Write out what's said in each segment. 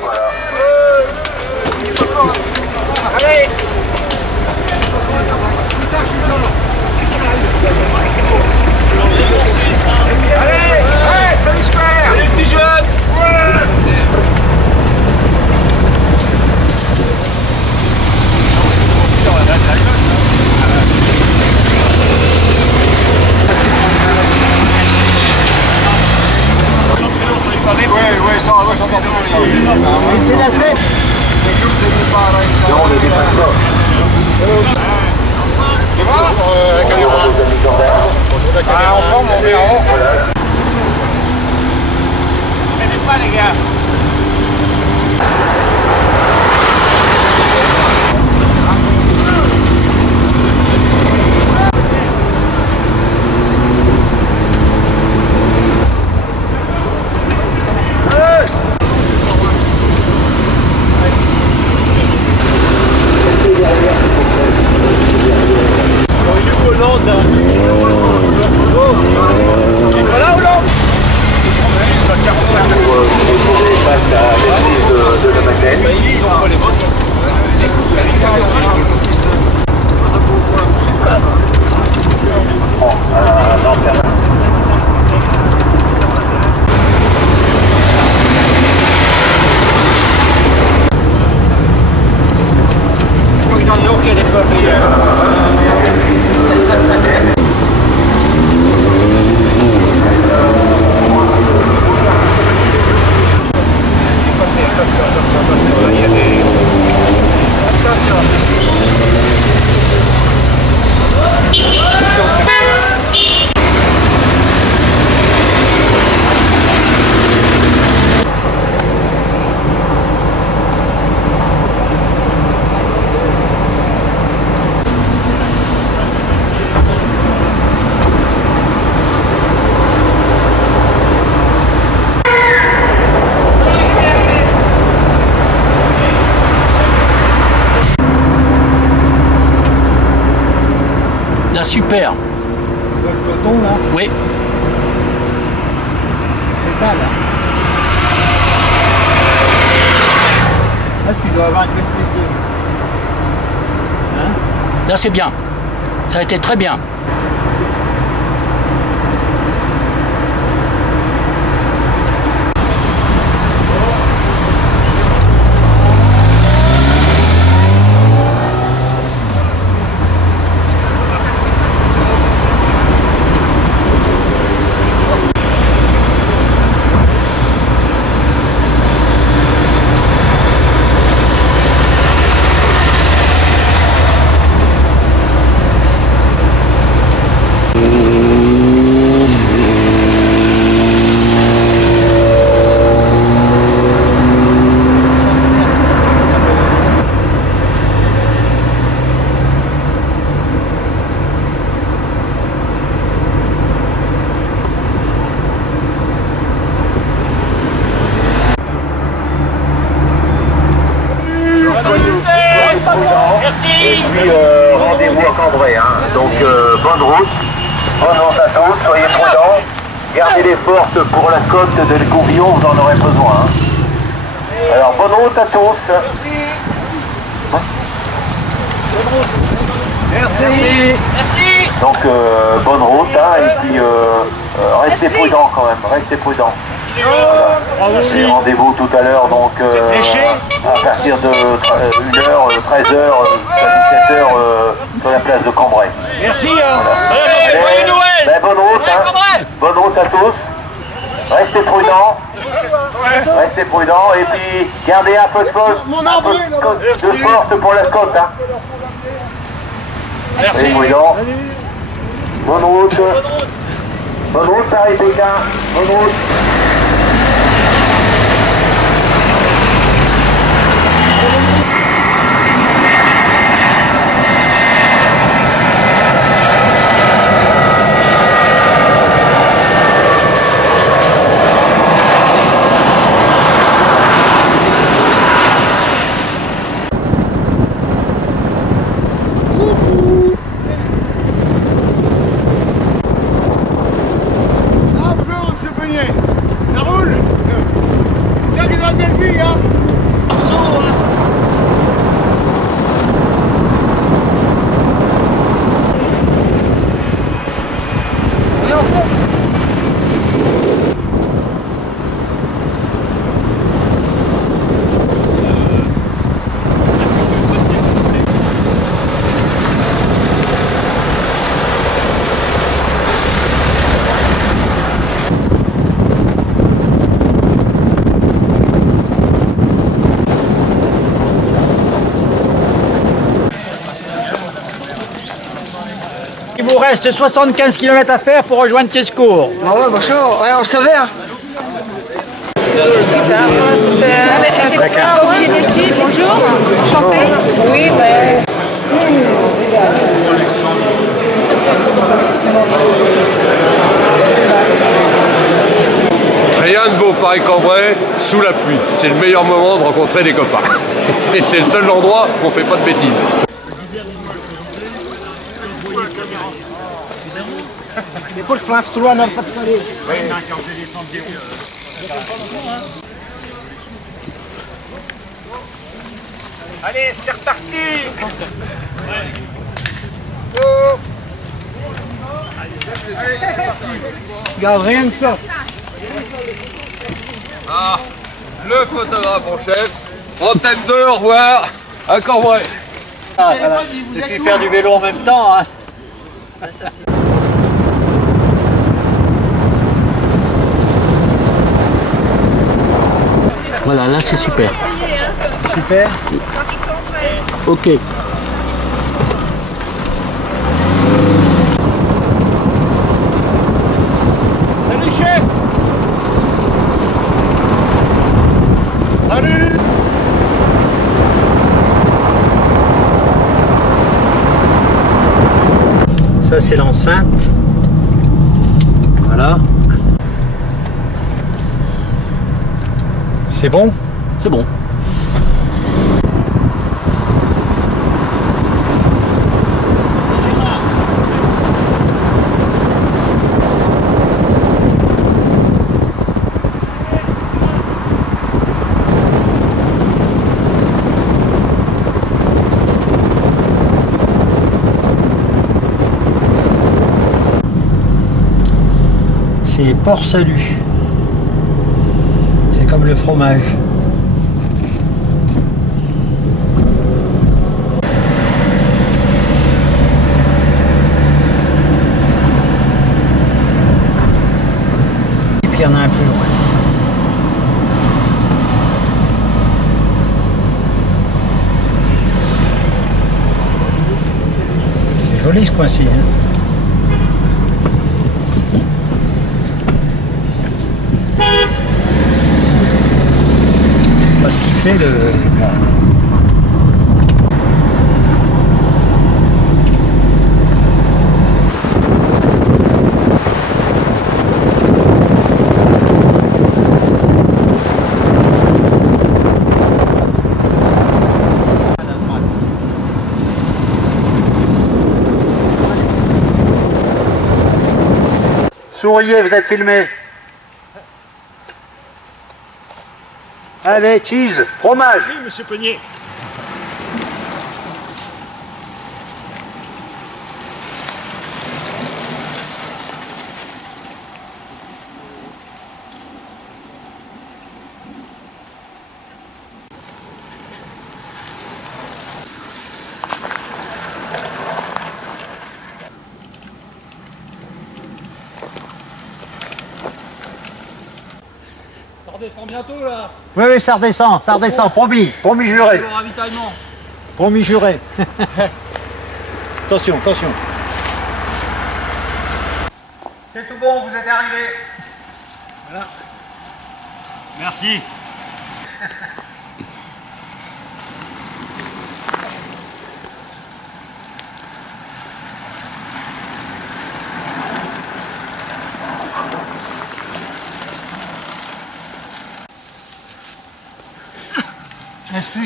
Voilà. Allez. Allez, ouais, salut super. Salut les petits jeunes. Ouais, ça va, ça va. Mais c'est la tête. Non, on est des passeports. C'est bon la caméra. Bonjour la caméra. En forme, mon verron. Tenez pas les gars. Super. Le peloton là. Oui. C'est là. Là tu dois avoir une espèce de... Hein? Là c'est bien. Ça a été très bien. Et puis rendez-vous à Cambrai, hein. Donc bonne route, bonne route à tous, soyez prudents, gardez les forces pour la côte de l'Écouvillon, vous en aurez besoin. Hein. Alors bonne route à tous. Merci. Merci. Donc bonne route, hein, et puis restez prudents quand même, restez prudents. Voilà. Et rendez-vous tout à l'heure, donc à partir de 1h, 13h, 17h sur la place de Cambrai. Merci. Voilà. Joyeux Noël. Ben, bonne route, hein. Bonne route à tous. Restez prudents. Restez prudents et puis gardez un peu de force pour la côte. Hein. Restez prudents. Bonne route. Bonne route Paris-Pékin. Bonne route. Ah bonjour monsieur Beignet. Il vous reste 75 km à faire pour rejoindre Tescourt. Ah ouais, bonjour, ouais, on le savait. Hein. D'accord. Bonjour. Enchanté. Oui, Rien ne vaut Paris-Cambrai sous la pluie. C'est le meilleur moment de rencontrer des copains. Et c'est le seul endroit où on fait pas de bêtises. Allez, c'est reparti. Regarde, rien que ça. Ah, le photographe en chef. Antenne 2, au revoir. À Cambrai. Ah, voilà. Et puis faire du vélo en même temps. Hein. Voilà, là c'est super. Super. Ok. Salut chef. Salut. Ça c'est l'enceinte. Voilà. C'est bon? C'est bon. C'est Port-Salut. C'est comme le fromage. Et puis il y en a un plus loin. C'est joli ce coin-ci, hein. Ce qu'il fait le gars. Souriez, vous êtes filmé. Allez, cheese, fromage. Merci, monsieur Peunier. Ça redescend bientôt là. Oui, oui, ça redescend, promis, promis juré. Le ravitaillement. Promis juré. Attention, attention. C'est tout bon, vous êtes arrivé. Voilà. Merci. Merci.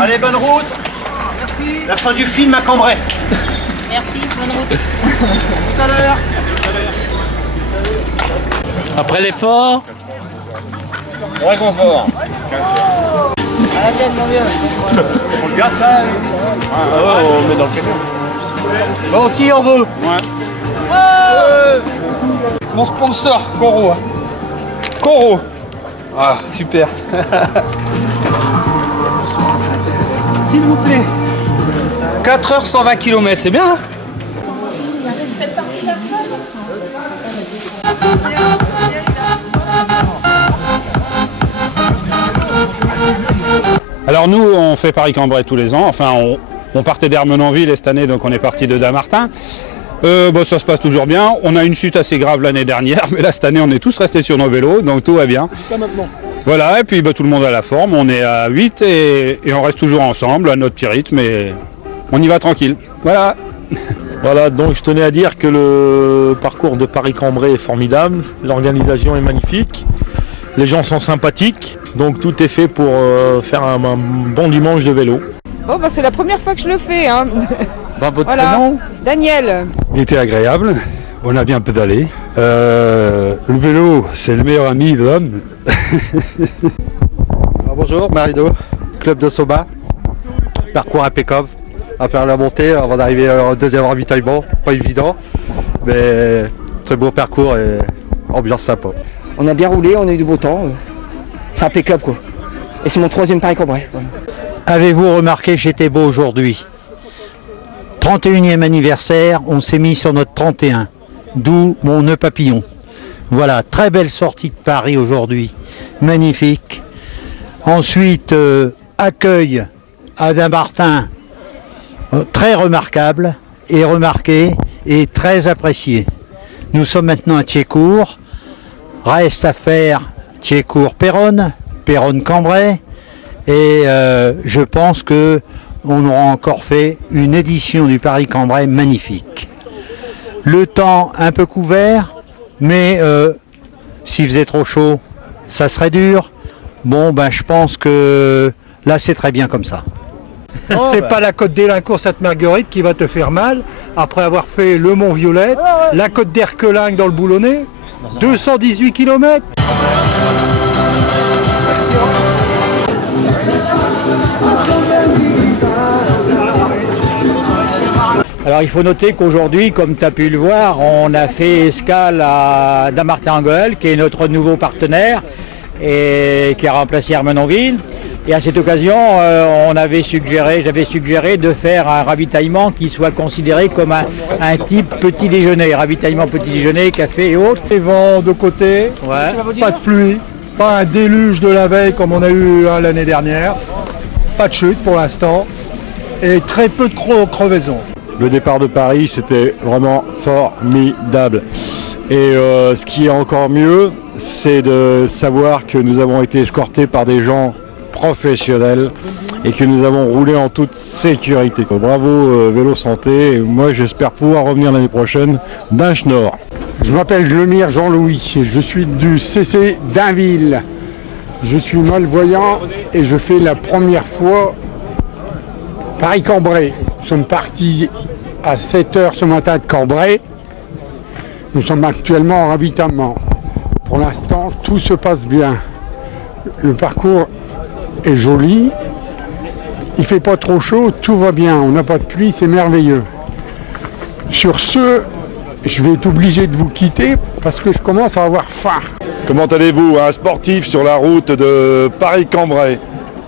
Allez, bonne route. Merci. La fin du film à Cambrai. Merci, bonne route. Tout à l'heure. Après l'effort, Réconfort. On garde ça. On met dans le camion. Bon, qui en veut? Mon sponsor, Coro. Coro. Ah, super. S'il vous plaît. 4 heures 120 km, c'est bien hein? Alors nous, on fait Paris-Cambrai tous les ans. Enfin, on partait d'Ermenonville et cette année, donc on est parti de Dammartin. Ça se passe toujours bien. On a une chute assez grave l'année dernière, mais là, cette année, on est tous restés sur nos vélos, donc tout va bien. Voilà, et puis tout le monde a la forme. On est à 8 et on reste toujours ensemble à notre petit rythme et on y va tranquille. Voilà. Voilà, donc je tenais à dire que le parcours de Paris-Cambrai est formidable, l'organisation est magnifique, les gens sont sympathiques, donc tout est fait pour faire un bon dimanche de vélo. Bon, c'est la première fois que je le fais. Hein. Votre prénom ? Daniel. Il était agréable, on a bien pédalé. Le vélo, c'est le meilleur ami de l'homme. Bonjour, Marido, club de Soma, parcours impeccable. Après la montée, avant d'arriver au deuxième ravitaillement, pas évident, mais très beau parcours et ambiance sympa. On a bien roulé, on a eu du beau temps. C'est impeccable quoi. Et c'est mon 3e Paris-Cambrai. Avez-vous remarqué que j'étais beau aujourd'hui? 31e anniversaire, on s'est mis sur notre 31, d'où mon nœud papillon. Voilà, très belle sortie de Paris aujourd'hui, magnifique. Ensuite, accueil à Dammartin, très remarquable et remarqué et très apprécié. Nous sommes maintenant à Thiécourt. Reste à faire Thiécourt-Péronne, Péronne-Cambrai. Et je pense que on aura encore fait une édition du Paris-Cambrai magnifique. Le temps un peu couvert, mais s'il faisait trop chaud, ça serait dur. Bon, je pense que là, c'est très bien comme ça. C'est pas la côte d'Élincourt Sainte-Marguerite qui va te faire mal après avoir fait le Mont Violette, la côte d'Erquelingue dans le Boulonnais, 218 km. Alors il faut noter qu'aujourd'hui, comme tu as pu le voir, on a fait escale à Dammartin-en-Gohelle, qui est notre nouveau partenaire et qui a remplacé Ermenonville. Et à cette occasion, j'avais suggéré de faire un ravitaillement qui soit considéré comme un type petit déjeuner, ravitaillement petit déjeuner, café et autres. Les vents de côté, pas de pluie, pas un déluge de la veille comme on a eu l'année dernière, pas de chute pour l'instant et très peu de crevaisons. Le départ de Paris, c'était vraiment formidable. Et ce qui est encore mieux, c'est de savoir que nous avons été escortés par des gens professionnels et que nous avons roulé en toute sécurité. Bravo Vélo Santé, moi j'espère pouvoir revenir l'année prochaine d'Inche Nord. Je m'appelle Lemire Jean-Louis, je suis du CC d'Inville. Je suis malvoyant et je fais la première fois Paris-Cambrai. Nous sommes partis à 7 h ce matin de Cambrai. Nous sommes actuellement en ravitaillement. Pour l'instant, tout se passe bien. Le parcours est joli. Il ne fait pas trop chaud, tout va bien. On n'a pas de pluie, c'est merveilleux. Sur ce, je vais être obligé de vous quitter parce que je commence à avoir faim. Comment allez-vous? Un sportif sur la route de Paris-Cambrai.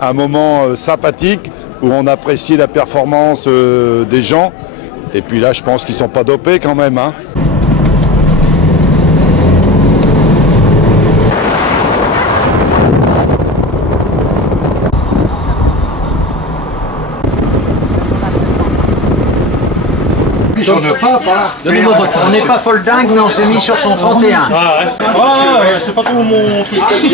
Un moment sympathique où on apprécie la performance des gens. Et puis là, je pense qu'ils ne sont pas dopés quand même. Hein. On n'est pas folle dingue, mais on s'est mis sur son 31. C'est pas trop mon truc. Je vais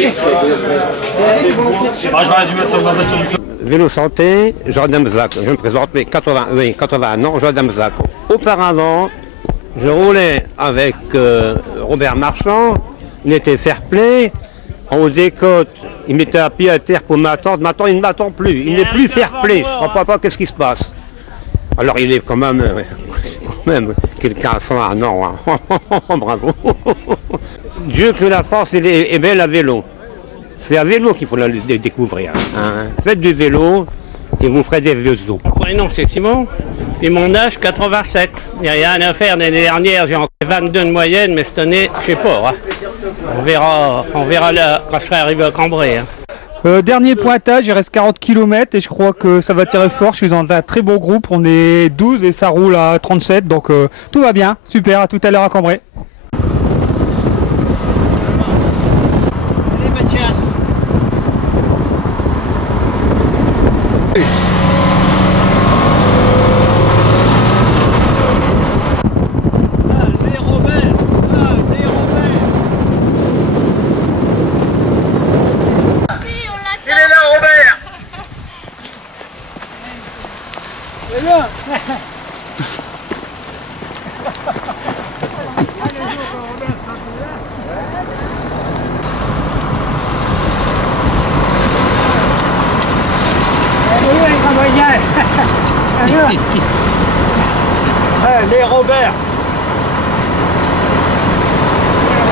dû mettre ma veste du club. Vélo Santé, Jordan Mzac. Je me présente, mais 81 ans, Jordan Mzac. Auparavant, je roulais avec Robert Marchand, il était fair play, en haut des côtes, Il mettait un pied à terre pour m'attendre. Maintenant, il ne m'attend plus. Il n'est plus fair-play. Je ne comprends pas qu'est-ce qui se passe. Alors, il est quand même quelqu'un à 101 ans. Hein. Bravo. Dieu que la France est belle à vélo. C'est à vélo qu'il faut la découvrir. Hein. Faites du vélo et vous ferez des vieux os. Mon nom c'est Simon, et mon âge 87. Il n'y a rien à faire. L'année dernière j'ai encore 22 de moyenne, mais cette année, je sais pas. Hein. On verra là, quand je serai arrivé à Cambrai. Hein. Dernier pointage, il reste 40 km et je crois que ça va tirer fort. Je suis dans un très beau groupe, on est 12 et ça roule à 37, donc tout va bien. Super, à tout à l'heure à Cambrai. Allez Mathias. Allez Robert.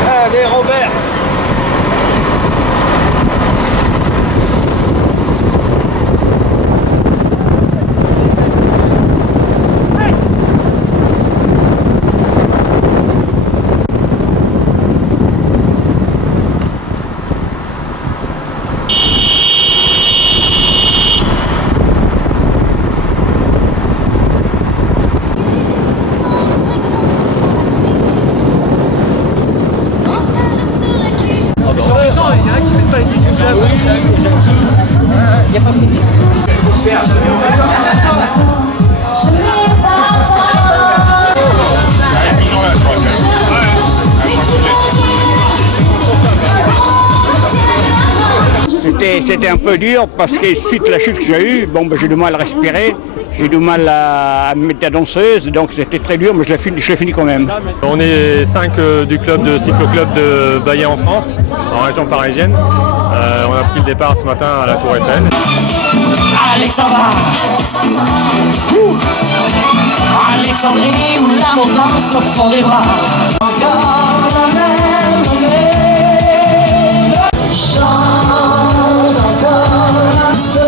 Allez Robert. C'était un peu dur parce que suite à la chute que j'ai eue, bon, ben, j'ai du mal à respirer, j'ai du mal à me mettre la danseuse, donc c'était très dur, mais je l'ai fini quand même. On est 5 du club de cyclo-club de Baillet en France, en région parisienne. On a pris le départ ce matin à la Tour Eiffel. Alexandra, Alexandrie où l'amour danse au fond des bras. Encore la même mer, chante encore la seule.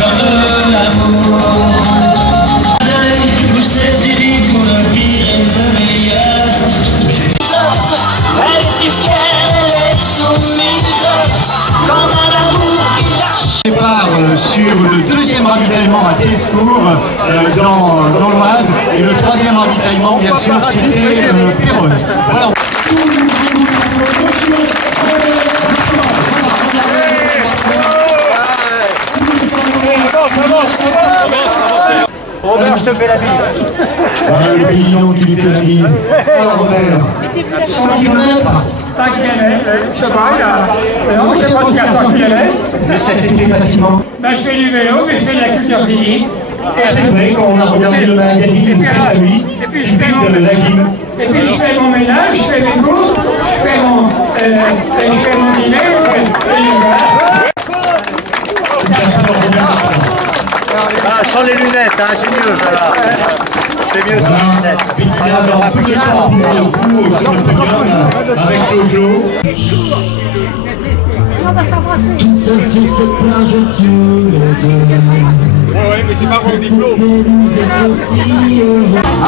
Comme l'amour, l'œil vous saisit pour le pire et le meilleur. Elle est si fière, elle est soumise, comme un amour qui lâche. Départ sur le deuxième ravitaillement à Thiescourt dans l'Oise et le troisième ravitaillement bien sûr c'était Péronne. Voilà. Robert, je te fais la bise. Voilà le paysan qui lui fait la bise. Alors Robert, 100 km 5 km, je sais pas, non, je sais pas s'il y a 100 km. Mais ça s'est fait facilement. Ben, je fais du vélo, mais je fais de la culture physique. C'est vrai, quand on a regardé le magazine, c'est à lui. Et puis je fais mon ménage, je fais mes cours, je fais mon dîner, sans les lunettes, hein, c'est mieux, voilà. C'est mieux sans les lunettes. Et alors, tout le temps pour vous sur le podium avec Jojo. On va s'embrasser. Toute seule sur cette plage, tu le donnes. Ouais, mais c'est pas mon diplôme.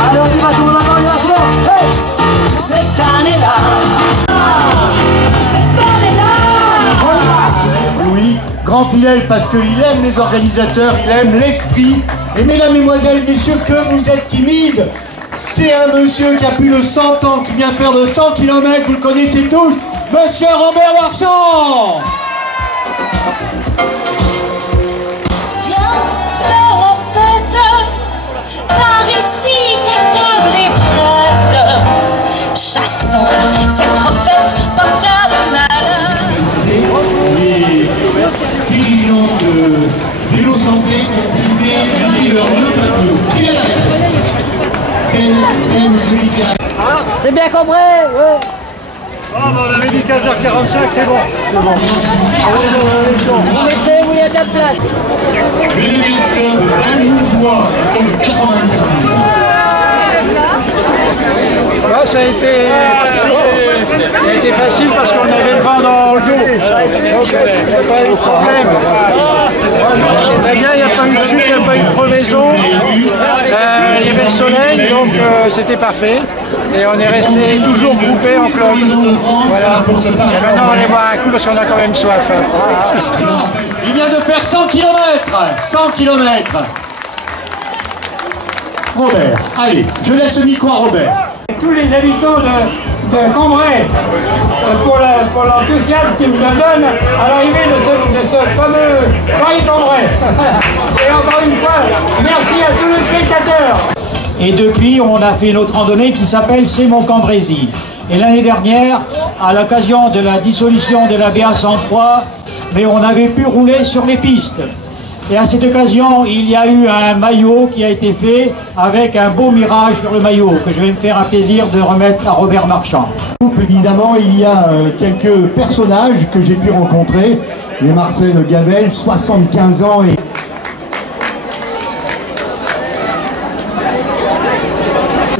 Allez, on y va, tout le monde, on y va, tout le monde. Hey, cette année-là. Cette année-là. Louis, grand fidèle parce qu'il aime les organisateurs, il aime l'esprit. Et mesdames, mesdemoiselles, messieurs, que vous êtes timides, c'est un monsieur qui a plus de 100 ans, qui vient faire de 100 km, vous le connaissez tous, monsieur Robert Marchand. Viens faire la fête, par ici ta table est prête. Chassons cette refaite par malheur. Les dirigeants de Vélo Santé ont filmé leur nœud papillon. C'est bien Cambrai, ouais. Oh, on avait dit 15h45, c'est bon. C'est bon. Vous mettez où il y a de la place. Ça a été facile parce qu'on avait le vent dans le dos. Donc, c'est pas eu de problème. Il n'y a pas eu de chute, il n'y a pas eu de crevaison. Il y avait le soleil, donc c'était parfait. Et on est resté toujours groupés en club. Voilà. Et maintenant on va aller boire un coup parce qu'on a quand même soif. Il vient de faire 100 km. 100 km. Robert, allez, je laisse le micro à Robert. Tous les habitants de Cambrai pour l'enthousiasme qu'ils me donnent à l'arrivée de ce fameux Paris-Cambrai. Et encore une fois, merci à tous les spectateurs. Et depuis, on a fait une autre randonnée qui s'appelle C'est mon Cambrésis. Et l'année dernière, à l'occasion de la dissolution de la BA103, mais on avait pu rouler sur les pistes. Et à cette occasion, il y a eu un maillot qui a été fait avec un beau mirage sur le maillot que je vais me faire un plaisir de remettre à Robert Marchand. Évidemment, il y a quelques personnages que j'ai pu rencontrer. Les Marcel Gavel, 75 ans et...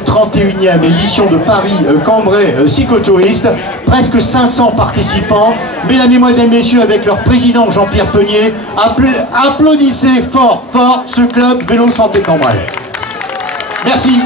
31e édition de Paris-Cambrai Cyclotouriste, presque 500 participants. Mesdames, Mesdemoiselles, Messieurs, avec leur président Jean-Pierre Peunier, applaudissez fort, fort ce club Vélo Santé Cambrai. Merci.